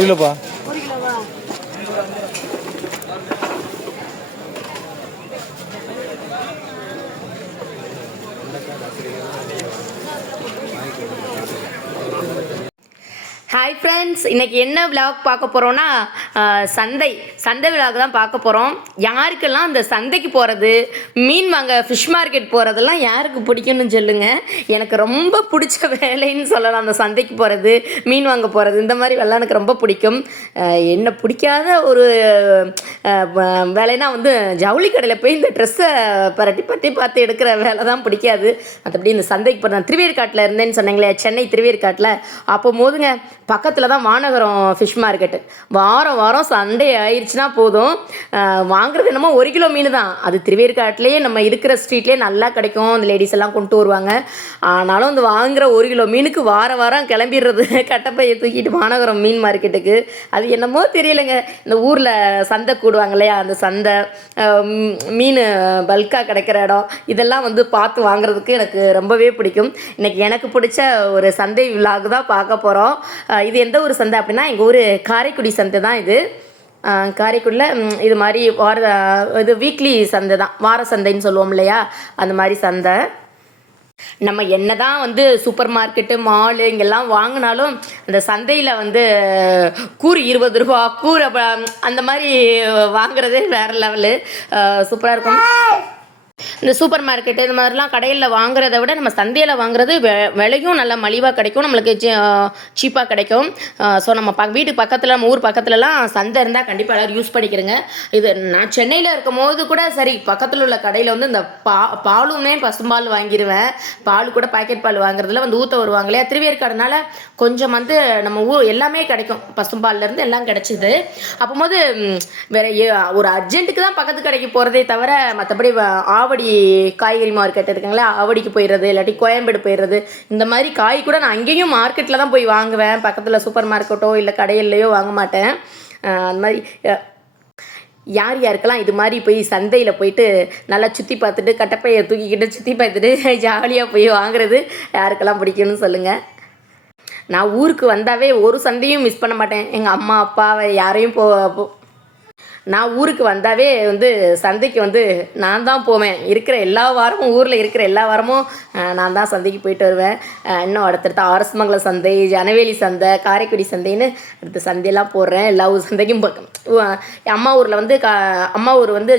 கிலோப்பா. ஒரு கிலோவா? Hi friends, இன்றைக்கி என்ன விலாக் பார்க்க போகிறோன்னா சந்தை விலாக் தான் பார்க்க போகிறோம். யாருக்கெல்லாம் அந்த சந்தைக்கு போகிறது, மீன் வாங்க ஃபிஷ் மார்க்கெட் போகிறதெல்லாம் யாருக்கு பிடிக்கும்னு சொல்லுங்கள். எனக்கு ரொம்ப பிடிச்ச வேலைன்னு சொல்லலாம் அந்த சந்தைக்கு போகிறது, மீன் வாங்க போகிறது. இந்த மாதிரி வேலை எனக்கு ரொம்ப பிடிக்கும். என்ன பிடிக்காத ஒரு வேலைன்னா வந்து ஜவுளி கடையில் போய் இந்த ட்ரெஸ்ஸை பட்டி பார்த்து எடுக்கிற வேலை தான் பிடிக்காது. மற்றபடி இந்த சந்தைக்கு போகிறேன். திருவேற்காட்டில் இருந்தேன்னு சொன்னீங்களே, சென்னை திருவேற்காட்டில். அப்போ போதுங்க பக்கத்தில் தான் வானகரம் ஃபிஷ் மார்க்கெட்டு. வாரம் சண்டே ஆயிடுச்சுன்னா போதும், வாங்குறது என்னமோ 1 கிலோ மீன் தான். அது திருவேற்காட்டிலேயே நம்ம இருக்கிற ஸ்ட்ரீட்லேயே நல்லா கிடைக்கும். அந்த லேடிஸ் எல்லாம் கொண்டு வருவாங்க. ஆனாலும் அந்த வாங்குகிற 1 கிலோ மீனுக்கு வாரம் கிளம்பிடுறது கட்டப்பையை தூக்கிட்டு வானகரம் மீன் மார்க்கெட்டுக்கு. அது என்னமோ தெரியலைங்க. இந்த ஊரில் சந்தை கூடுவாங்க இல்லையா, அந்த சந்தை, மீன் பல்காக கிடைக்கிற இடம், இதெல்லாம் வந்து பார்த்து வாங்குறதுக்கு எனக்கு ரொம்பவே பிடிக்கும். இன்றைக்கி எனக்கு பிடிச்ச ஒரு சந்தை விலாக் தான் பார்க்க போகிறோம். இது எந்த ஒரு சந்தை அப்படின்னா, எங்கள் ஊர் காரைக்குடி சந்தை தான் இது. காரைக்குடியில் இது மாதிரி இது வீக்லி சந்தை தான், வார சந்தைன்னு சொல்லுவோம் இல்லையா, அந்த மாதிரி சந்தை. நம்ம என்ன தான் வந்து சூப்பர் மார்க்கெட்டு, மாலு இங்கெல்லாம் வாங்கினாலும் அந்த சந்தையில் வந்து கூறு 20 ரூபா, கூறு அந்த மாதிரி வாங்குறதே வேறு லெவலு, சூப்பராக இருக்கும். இந்த சூப்பர் மார்க்கெட்டு இந்த மாதிரிலாம் கடையில் வாங்குறத விட நம்ம சந்தையில் வாங்குறது விலையும் நல்லா மலிவாக கிடைக்கும், நம்மளுக்கு சீப்பாக கிடைக்கும். ஸோ நம்ம வீட்டுக்கு பக்கத்தில், நம்ம ஊர் பக்கத்துலலாம் சந்தை இருந்தால் கண்டிப்பாக எல்லோரும் யூஸ் பண்ணிக்கிறேங்க. இது நான் சென்னையில் இருக்கும் போது கூட சரி, பக்கத்தில் உள்ள கடையில் வந்து இந்த பாலுமே பசும்பால் வாங்கிடுவேன். பால் கூட பாக்கெட் பால் வாங்குறதுல வந்து ஊற்ற வருவாங்க இல்லையா, திருவேற்காடுனால கொஞ்சம் வந்து நம்ம ஊர் எல்லாமே கிடைக்கும், பசும்பால்லேருந்து எல்லாம் கிடச்சிது. அப்போது வேறு ஒரு அர்ஜென்ட்டுக்கு தான் பக்கத்து கடைக்கு போகிறதே தவிர, மற்றபடி ஆவடி காய்கறி மார்க்கெட் இருக்குங்களா, ஆவடிக்கு போயிடுறது, இல்லாட்டி கோயம்பேடு போயிடுறது. இந்த மாதிரி காய் கூட நான் அங்கேயும் மார்க்கெட்டில் தான் போய் வாங்குவேன், பக்கத்தில் சூப்பர் மார்க்கெட்டோ இல்லை கடையிலையோ வாங்க மாட்டேன். அந்த மாதிரி யாருக்கெல்லாம் இது மாதிரி போய் சந்தையில் போயிட்டு நல்லா சுற்றி பார்த்துட்டு கட்டப்பையை தூக்கிக்கிட்டு சுற்றி பார்த்துட்டு ஜாலியாக போய் வாங்குறது யாருக்கெல்லாம் பிடிக்கும்னு சொல்லுங்கள். நான் ஊருக்கு வந்தாவே ஒரு சந்தையும் மிஸ் பண்ண மாட்டேன். எங்கள் அம்மா அப்பாவை யாரையும் நான் ஊருக்கு வந்தாவே வந்து சந்தைக்கு வந்து நான் தான் போவேன். இருக்கிற எல்லா வாரமும், ஊரில் இருக்கிற எல்லா வாரமும் நான் தான் சந்தைக்கு போயிட்டு வருவேன். இன்னும் அடுத்தடுத்த ஆரஸ்மங்கலம் சந்தை, ஜனவேலி சந்தை, காரைக்குடி சந்தைன்னு அடுத்த சந்தையெல்லாம் போடுறேன். எல்லா ஊர் சந்தைக்கும் அம்மா ஊரில் வந்து அம்மா ஊர் வந்து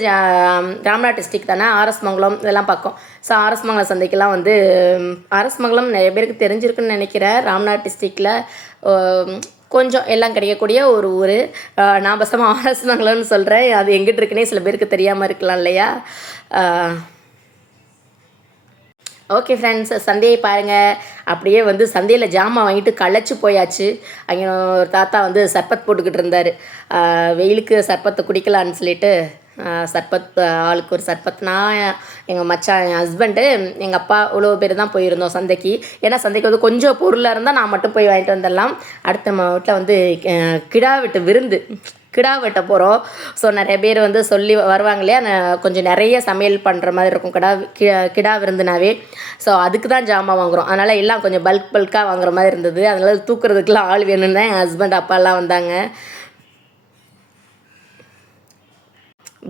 ராம்நாத் டிஸ்ட்ரிக் தானே, ஆரஸ்மங்கலம் இதெல்லாம் பக்கம். ஸோ ஆரஸ்மங்கலம் சந்தைக்கெல்லாம் வந்து, ஆரஸ்மங்கலம் நிறைய பேருக்கு தெரிஞ்சிருக்குன்னு நினைக்கிறேன். ராம்நாத் டிஸ்ட்ரிக்டில் கொஞ்சம் எல்லாம் கிடைக்கக்கூடிய ஒரு ஊர். நான் பசமாக ஆரஸ்மங்கலம்னு சொல்கிறேன், அது எங்கிட்ட இருக்குன்னே சில பேருக்கு தெரியாமல் இருக்கலாம் இல்லையா. ஓகே ஃப்ரெண்ட்ஸ், சந்தையை பாருங்கள். அப்படியே வந்து சந்தையில் ஜாமான் வாங்கிட்டு களைச்சி போயாச்சு. அங்கே ஒரு தாத்தா வந்து சர்பத் போட்டுக்கிட்டு இருந்தார். வெயிலுக்கு சர்பத்தை குடிக்கலான்னு சொல்லிட்டு சர்பத், ஆளுக்கு ஒரு சர்பத். நான், எங்கள் மச்சான், என் ஹஸ்பண்டு, எங்கள் அப்பா இவ்வளோ பேர் தான் போயிருந்தோம் சந்தைக்கு. ஏன்னா சந்தைக்கு வந்து கொஞ்சம் பொருளாக இருந்தால் நான் மட்டும் போய் வாங்கிட்டு வந்துடலாம். அடுத்த நம்ம வீட்டில் வந்து கிடா வெட்ட போகிறோம். ஸோ நிறைய பேர் வந்து சொல்லி வருவாங்க இல்லையா, கொஞ்சம் நிறைய சமையல் பண்ணுற மாதிரி இருக்கும் கிடா விருந்துனாவே. ஸோ அதுக்கு தான் ஜாமான் வாங்குகிறோம். அதனால் எல்லாம் கொஞ்சம் பல்காக வாங்குற மாதிரி இருந்தது. அதனால் தூக்குறதுக்கெலாம் ஆள் வேணும்னு தான் என் ஹஸ்பண்ட் அப்பாலாம் வந்தாங்க.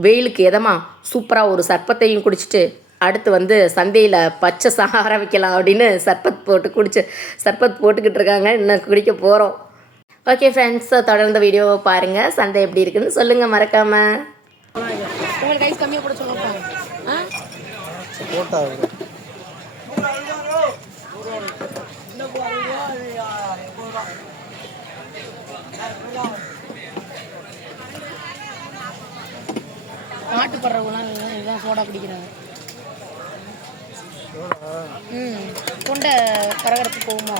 வெயிலுக்கு எதமாக சூப்பராக ஒரு சர்பத்தையும் குடிச்சிட்டு அடுத்து வந்து சந்தையில் பச்சை ஆரம்பிக்கலாம் அப்படின்னு சர்பத் போட்டுக்கிட்டு இருக்காங்க. இன்னும் குடிக்க போகிறோம். ஓகே ஃப்ரெண்ட்ஸ், தொடர்ந்து வீடியோவை பாருங்கள். சந்தை எப்படி இருக்குன்னு சொல்லுங்கள் மறக்காமல். உங்களுக்கு கைஸ் கம்மியாக போட சொல்லுங்க. மாட்டு படுறவங்களாம் இதுதான் சோடா குடிக்கிறாங்க. தொண்டை கரகரப்பு போகுமா?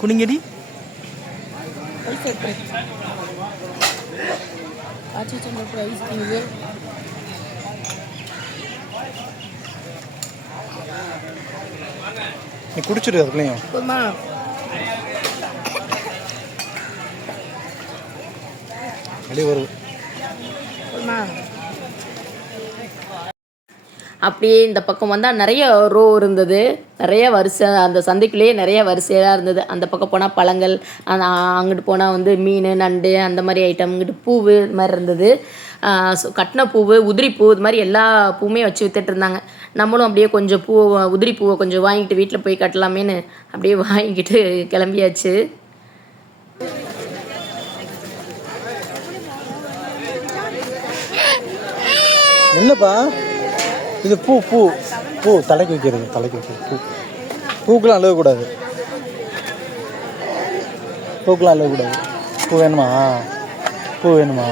குனிங்கடி ஆச்சி ஐஸ் நீ குடிச்சிரு அதுக்குள்ளேயும். அப்படியே வரும். அப்படியே இந்த பக்கம் வந்தால் நிறைய ரோ இருந்தது, நிறைய வரிசை, அந்த சந்தைக்குள்ளேயே நிறைய வரிசையாக இருந்தது. அந்த பக்கம் போனால் பழங்கள், அந்த அங்கிட்டு போனால் வந்து மீன் நண்டு அந்த மாதிரி ஐட்டம், இங்கிட்டு பூவு இது மாதிரி இருந்தது. கட்டின பூவு, உதிரி பூ, இது மாதிரி எல்லா பூவுமே வச்சு வித்துட்டு இருந்தாங்க. நம்மளும் அப்படியே கொஞ்சம் உதிரி பூவை கொஞ்சம் வாங்கிட்டு வீட்டில் போய் கட்டலாமேன்னு அப்படியே வாங்கிக்கிட்டு கிளம்பியாச்சு. என்னப்பா இது? பூ பூ பூ தலைக்கு வைக்கிறது, தலைக்கு வைக்கிறது பூ. பூக்கெலாம் அழுகக்கூடாது, பூக்கெலாம் அழுகக்கூடாது. பூ வேணுமா? பூ வேணுமா?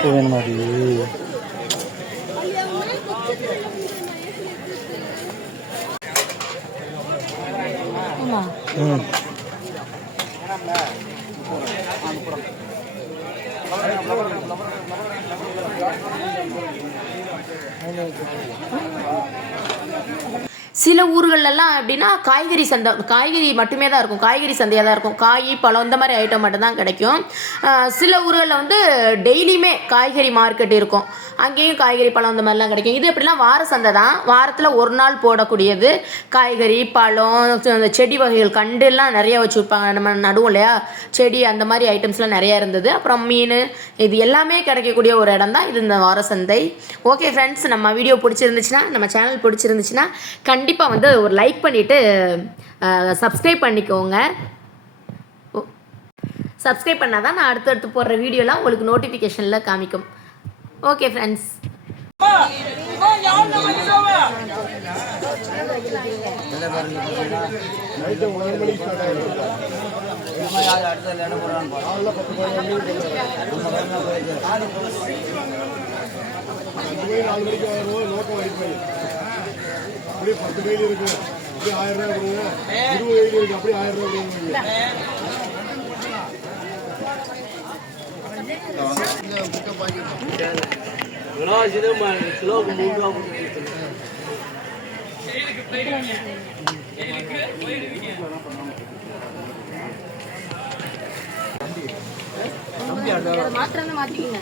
பூ வேணுமாடி? ம் சில ஊர்களெல்லாம் எப்படின்னா காய்கறி சந்தை, காய்கறி மட்டுமே தான் இருக்கும், காய்கறி சந்தையாக தான் இருக்கும். காய் பழம் இந்த மாதிரி ஐட்டம் மட்டும்தான் கிடைக்கும். சில ஊர்களில் வந்து டெய்லியுமே காய்கறி மார்க்கெட் இருக்கும், அங்கேயும் காய்கறி பழம் இந்த மாதிரிலாம் கிடைக்கும். இது எப்படிலாம் வார சந்தை தான், வாரத்தில் ஒரு நாள் போடக்கூடியது. காய்கறி பழம், அந்த செடி வகைகள், கண்டுலாம் நிறைய வச்சு விற்பாங்க, நம்ம நடுவோம் இல்லையா செடி, அந்த மாதிரி ஐட்டம்ஸ்லாம் நிறையா இருந்தது. அப்புறம் மீன், இது எல்லாமே கிடைக்கக்கூடிய ஒரு இடம் தான் இது, இந்த வார சந்தை. ஓகே ஃப்ரெண்ட்ஸ், நம்ம வீடியோ பிடிச்சிருந்துச்சுன்னா, நம்ம சேனல் பிடிச்சிருந்துச்சுன்னா கண்டிப்பாக வந்து ஒரு லைக் பண்ணிவிட்டு சப்ஸ்கிரைப் பண்ணிக்கோங்க. சப்ஸ்கிரைப் பண்ணால் தான் நான் அடுத்தடுத்து போடுற வீடியோலாம் உங்களுக்கு நோட்டிஃபிகேஷனில் காமிக்கும். Okay friends. அப்படியே 10 கையில் இருக்கு, அப்படியே 1000 ரூபாய் கொடுங்க. 20 கையில் இருக்கு, அப்படியே 1000 ரூபாய் கொடுங்க. மாத்திரம் மாத்திக்கங்க.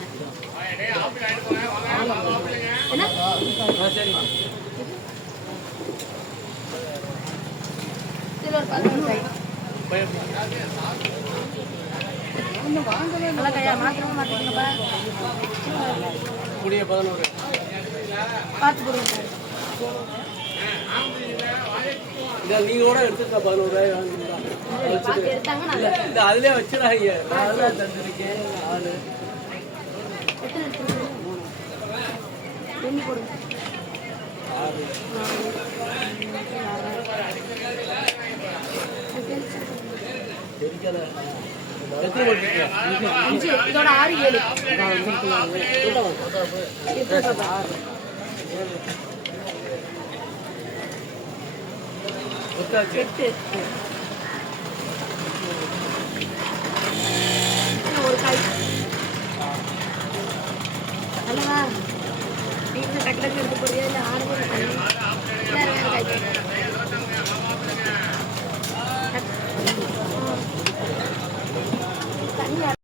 நீங்க எடுத்துக்கா 11 ரூபாய் அதுலயே வச்சிடாங்க. தந்துருக்கேன் ஆளு இதோட 6 7 8